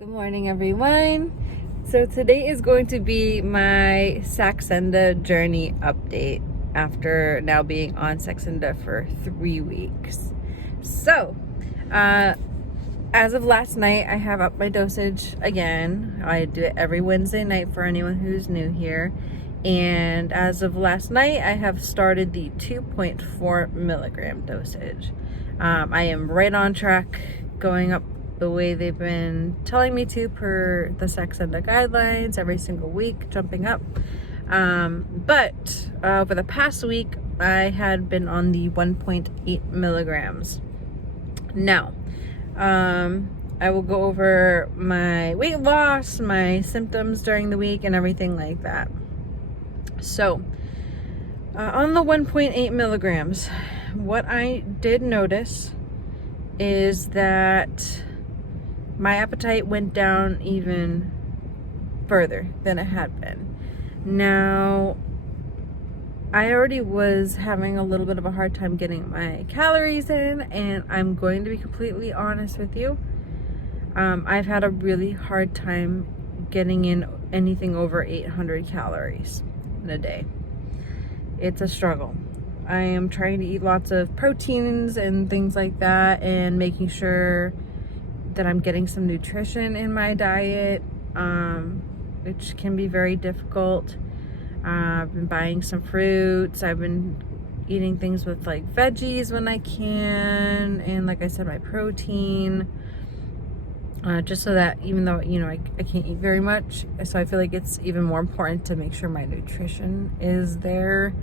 Good morning, everyone. So today is going to be my Saxenda journey update after now being on Saxenda for 3 weeks. So, as of last night, I have upped my dosage again. I do it every Wednesday night for anyone who's new here. And as of last night, I have started the 2.4 milligram dosage. I am right on track, going up the way they've been telling me to per the Saxenda guidelines, every single week, jumping up. But over the past week, I had been on the 1.8 milligrams. Now, I will go over my weight loss, my symptoms during the week, and everything like that. So, on the 1.8 milligrams, what I did notice is that my appetite went down even further than it had been. Now, I already was having a little bit of a hard time getting my calories in, and I'm going to be completely honest with you. I've had a really hard time getting in anything over 800 calories in a day. It's a struggle. I am trying to eat lots of proteins and things like that, and making sure that I'm getting some nutrition in my diet, which can be very difficult. I've been buying some fruits. I've been eating things with like veggies when I can, and like I said, my protein, just so that even though, you know, I can't eat very much, so I feel like it's even more important to make sure my nutrition is there.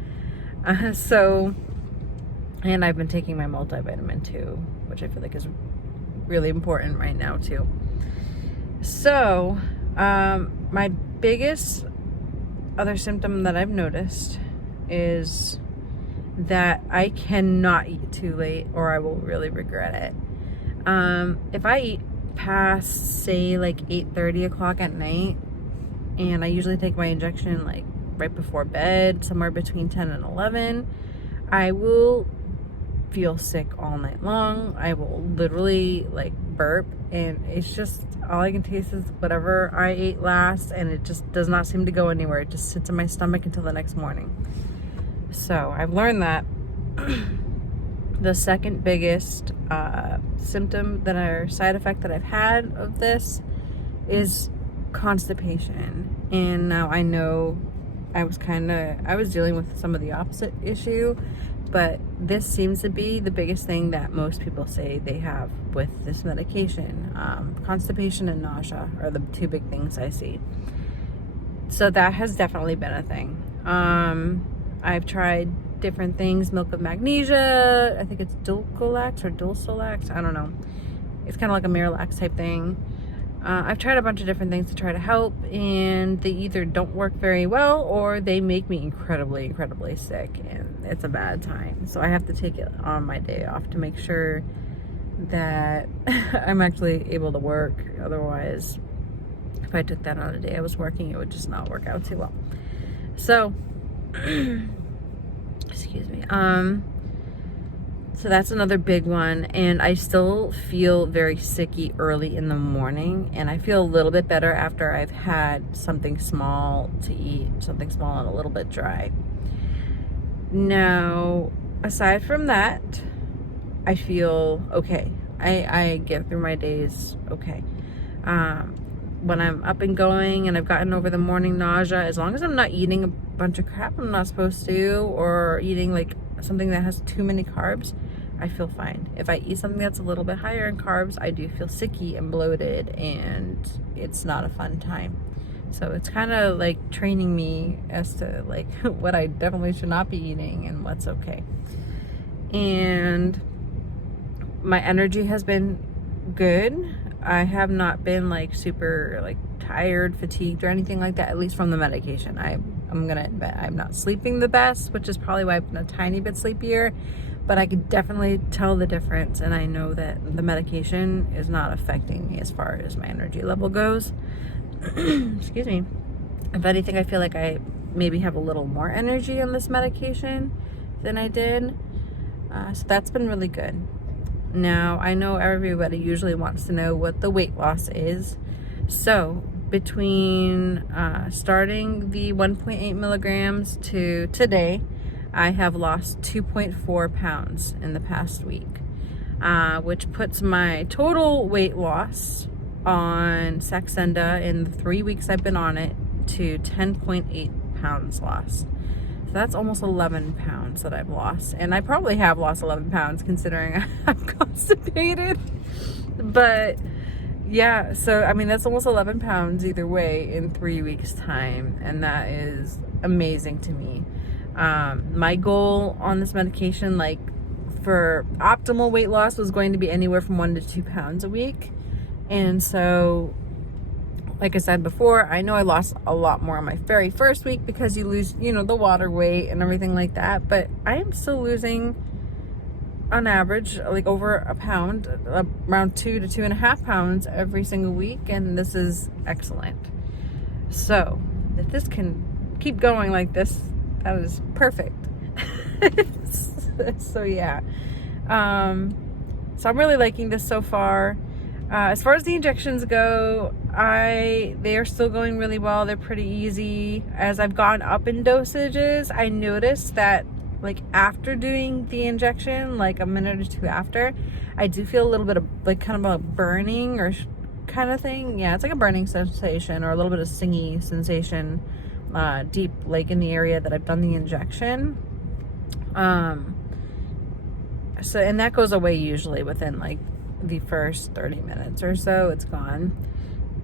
And I've been taking my multivitamin too, which I feel like is really important right now too. So, my biggest other symptom that I've noticed is that I cannot eat too late or I will really regret it. If I eat past, say, like 8:30 o'clock at night, and I usually take my injection like right before bed, somewhere between 10 and 11, I will feel sick all night long. I will literally like burp, and it's just all I can taste is whatever I ate last, and it just does not seem to go anywhere. It just sits in my stomach until the next morning. So I've learned that the second biggest symptom that or side effect that I've had of this is constipation. And now I know I was dealing with some of the opposite issue, but this seems to be the biggest thing that most people say they have with this medication. Constipation and nausea are the two big things I see. So that has definitely been a thing. I've tried different things, milk of magnesia, I think it's Dulcolax or Dulcolax, I don't know. It's kind of like a Miralax type thing. I've tried a bunch of different things to try to help, and they either don't work very well or they make me incredibly sick, and it's a bad time. So I have to take it on my day off to make sure that I'm actually able to work. Otherwise, if I took that on a day I was working, it would just not work out too well. So, excuse me. So that's another big one, and I still feel very sicky early in the morning, and I feel a little bit better after I've had something small to eat, something small and a little bit dry. Now, aside from that, I feel okay. I get through my days okay. When I'm up and going and I've gotten over the morning nausea, as long as I'm not eating a bunch of crap I'm not supposed to, or eating like something that has too many carbs, I feel fine. If I eat something that's a little bit higher in carbs, I do feel sicky and bloated, and it's not a fun time. So it's kind of like training me as to like what I definitely should not be eating and what's okay. And my energy has been good. I have not been like super like tired, fatigued, or anything like that, at least from the medication. I'm gonna admit I'm not sleeping the best, which is probably why I've been a tiny bit sleepier, but I could definitely tell the difference, and I know that the medication is not affecting me as far as my energy level goes. Excuse me. If anything, I feel like I maybe have a little more energy on this medication than I did. So that's been really good. Now, I know everybody usually wants to know what the weight loss is. So between starting the 1.8 milligrams to today, I have lost 2.4 pounds in the past week, which puts my total weight loss on Saxenda in the 3 weeks I've been on it to 10.8 pounds lost. So that's almost 11 pounds that I've lost. And I probably have lost 11 pounds considering I'm constipated. But yeah, so I mean, that's almost 11 pounds either way in 3 weeks time. And that is amazing to me. My goal on this medication, like for optimal weight loss, was going to be anywhere from 1 to 2 pounds a week. And so, like I said before, I know I lost a lot more on my very first week because you lose, you know, the water weight and everything like that. But I am still losing, on average, like over a pound, around 2 to 2.5 pounds every single week. And this is excellent. So if this can keep going like this, that is perfect. So yeah. So I'm really liking this so far. As far as the injections go, they are still going really well. They're pretty easy. As I've gone up in dosages, I noticed that like after doing the injection, like a minute or two after, I do feel a little bit of like kind of a burning or kind of thing. Yeah, it's like a burning sensation or a little bit of stingy sensation deep like in the area that I've done the injection. So, and that goes away usually within like the first 30 minutes or so. It's gone.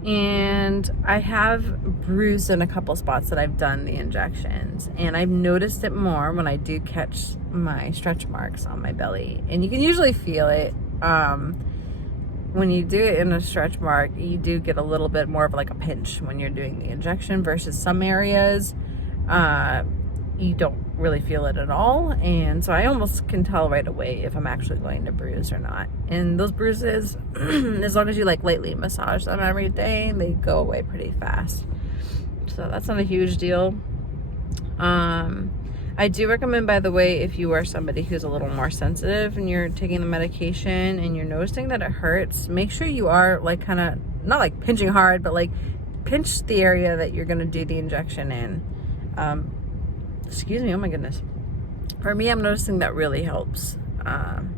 And I have bruised in a couple spots that I've done the injections, and I've noticed it more when I do catch my stretch marks on my belly, and you can usually feel it. When you do it in a stretch mark, you do get a little bit more of like a pinch when you're doing the injection versus some areas you don't really feel it at all. And so I almost can tell right away if I'm actually going to bruise or not. And those bruises, as long as you like lightly massage them every day, they go away pretty fast. So that's not a huge deal. I do recommend, by the way, if you are somebody who's a little more sensitive and you're taking the medication and you're noticing that it hurts, make sure you are like kind of, not like pinching hard, but like pinch the area that you're going to do the injection in. Excuse me, oh my goodness. For me, I'm noticing that really helps, and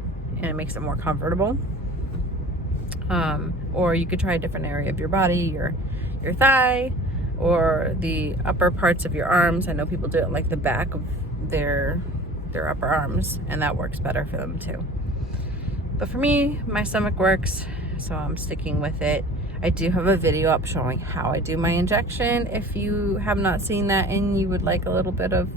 it makes it more comfortable. Or you could try a different area of your body, your thigh, or the upper parts of your arms. I know people do it like the back of their upper arms, and that works better for them too. But for me, my stomach works, so I'm sticking with it. I do have a video up showing how I do my injection. If you have not seen that and you would like a little bit of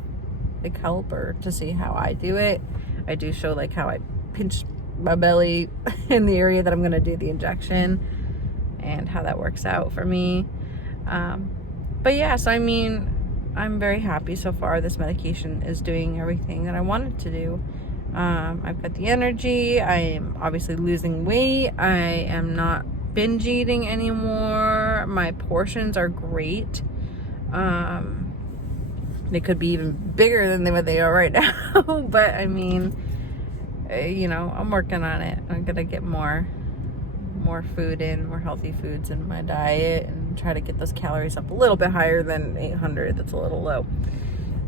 like help or to see how I do it, I do show like how I pinch my belly in the area that I'm going to do the injection and how that works out for me. But yeah, so I mean, I'm very happy so far. This medication is doing everything that I wanted to do. I've got the energy. I am obviously losing weight. I am not binge eating anymore. My portions are great. They could be even bigger than what they are right now. But I mean, you know, I'm working on it. I'm gonna get more food in, more healthy foods in my diet, and try to get those calories up a little bit higher than 800. That's a little low.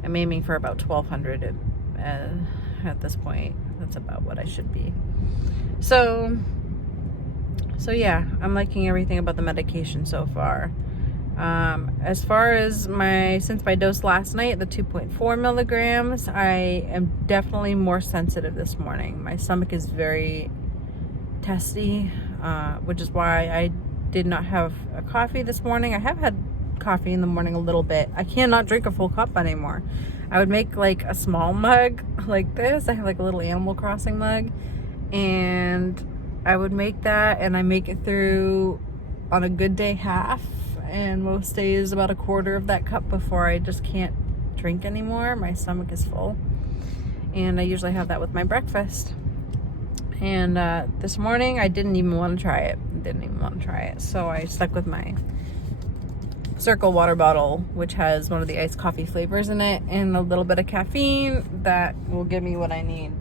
I'm aiming for about 1200 at this point. That's about what I should be. So yeah, I'm liking everything about the medication so far. As far as since my dose last night, the 2.4 milligrams, I am definitely more sensitive this morning. My stomach is very testy, which is why I did not have a coffee this morning. I have had coffee in the morning a little bit. I cannot drink a full cup anymore. I would make like a small mug like this. I have like a little Animal Crossing mug, and I would make that, and I make it through on a good day half, and most days about a quarter of that cup before I just can't drink anymore. My stomach is full, and I usually have that with my breakfast. And this morning I didn't even want to try it. So I stuck with my Circle water bottle, which has one of the iced coffee flavors in it and a little bit of caffeine that will give me what I need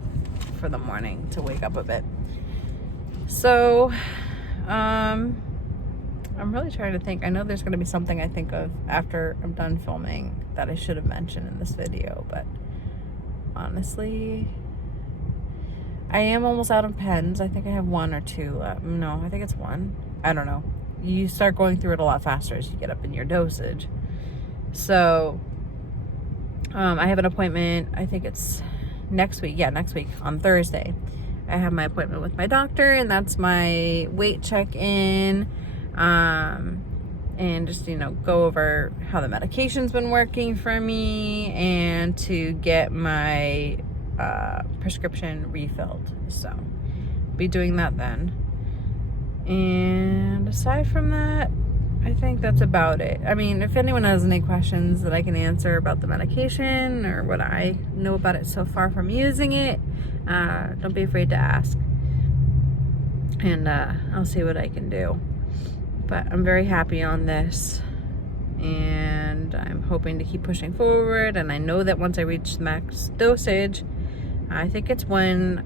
for the morning to wake up a bit. So I I'm really trying to think. I know there's going to be something I think of after I'm done filming that I should have mentioned in this video, but honestly, I am almost out of pens. I think I have 1 or 2. No, I think it's 1. I don't know. You start going through it a lot faster as you get up in your dosage. So, I have an appointment, I think it's next week. Yeah, next week on Thursday. I have my appointment with my doctor, and that's my weight check-in. And just, go over how the medication's been working for me and to get my prescription refilled. So, be doing that then. And aside from that, I think that's about it. I mean, if anyone has any questions that I can answer about the medication or what I know about it so far from using it, don't be afraid to ask. And I'll see what I can do. But I'm very happy on this. And I'm hoping to keep pushing forward. And I know that once I reach the max dosage, I think it's when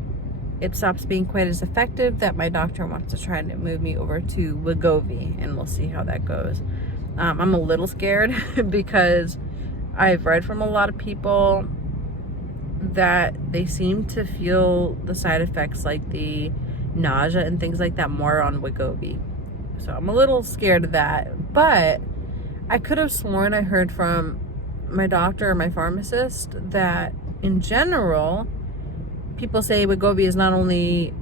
it stops being quite as effective that my doctor wants to try to move me over to Wegovy, and we'll see how that goes. I'm a little scared because I've read from a lot of people that they seem to feel the side effects like the nausea and things like that more on Wegovy. So I'm a little scared of that, but I could have sworn I heard from my doctor or my pharmacist that in general, people say Wegovy is not only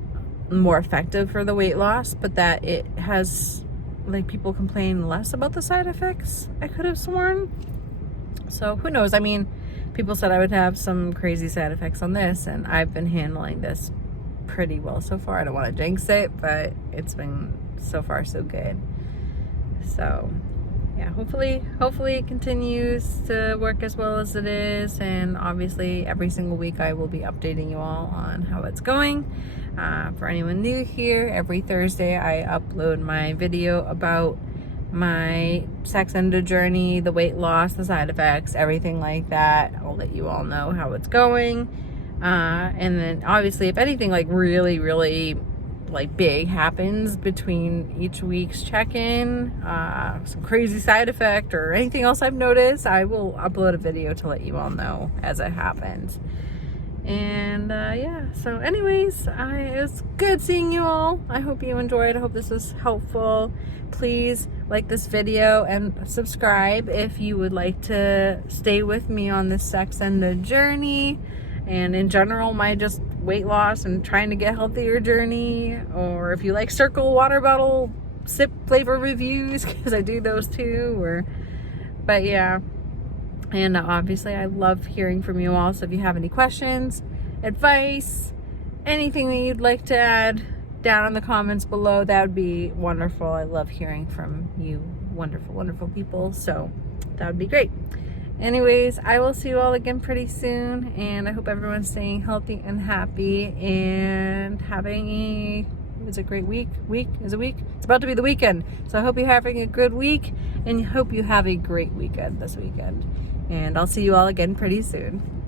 more effective for the weight loss, but that it has, like, people complain less about the side effects, I could have sworn. So who knows? I mean, people said I would have some crazy side effects on this, and I've been handling this pretty well so far. I don't want to jinx it, but it's been so far so good. So yeah, hopefully it continues to work as well as it is, and obviously every single week I will be updating you all on how it's going. For anyone new here, every Thursday I upload my video about my Saxenda journey, the weight loss, the side effects, everything like that. I'll let you all know how it's going. And then obviously if anything like really like big happens between each week's check-in, some crazy side effect or anything else I've noticed, I will upload a video to let you all know as it happens. And yeah, so anyways, it was good seeing you all. I hope you enjoyed. I hope this was helpful. Please like this video and subscribe if you would like to stay with me on this Saxenda journey, and in general my just weight loss and trying to get healthier journey. Or if you like circle water bottle sip flavor reviews, because I do those too. But yeah, and obviously I love hearing from you all. So if you have any questions, advice, anything that you'd like to add down in the comments below, that would be wonderful. I love hearing from you wonderful people, so that would be great. Anyways, I will see you all again pretty soon, and I hope everyone's staying healthy and happy and having a great week. It's about to be the weekend, so I hope you're having a good week, and hope you have a great weekend this weekend. And I'll see you all again pretty soon.